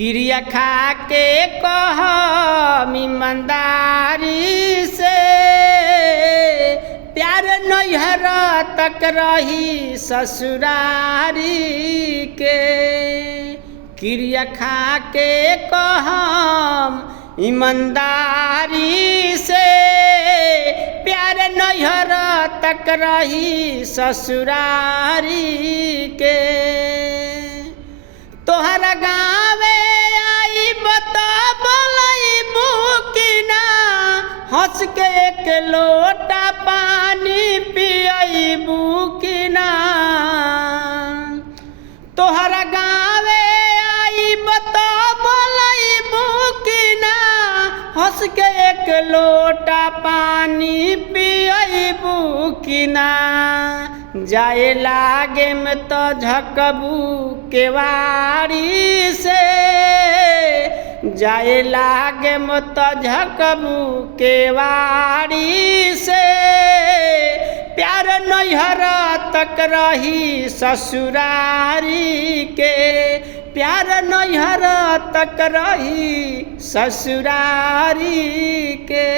क्रिया खा के कहम ईमानदारी से, प्यार नैहर तक रही ससुरारी के। क्रिया खा के कहम ईमानदारी से, प्यार नैहर तक रही ससुरारी के। तोहरा गाँवे आई बता बोलैबू कि ना, हंस के एक लोटा पानी पियबू कि ना। तोहरा गाँवे आई बता बोलैबू कि ना, हंस के एक लोटा पानी पियबू कि ना। जाए लागे में तो झकबू केवाड़ी से, जाए लागे में तो झकबू केवाड़ी से। प्यार नैहर तक रही ससुरारी के, प्यार नैहर तक रही ससुरारी के।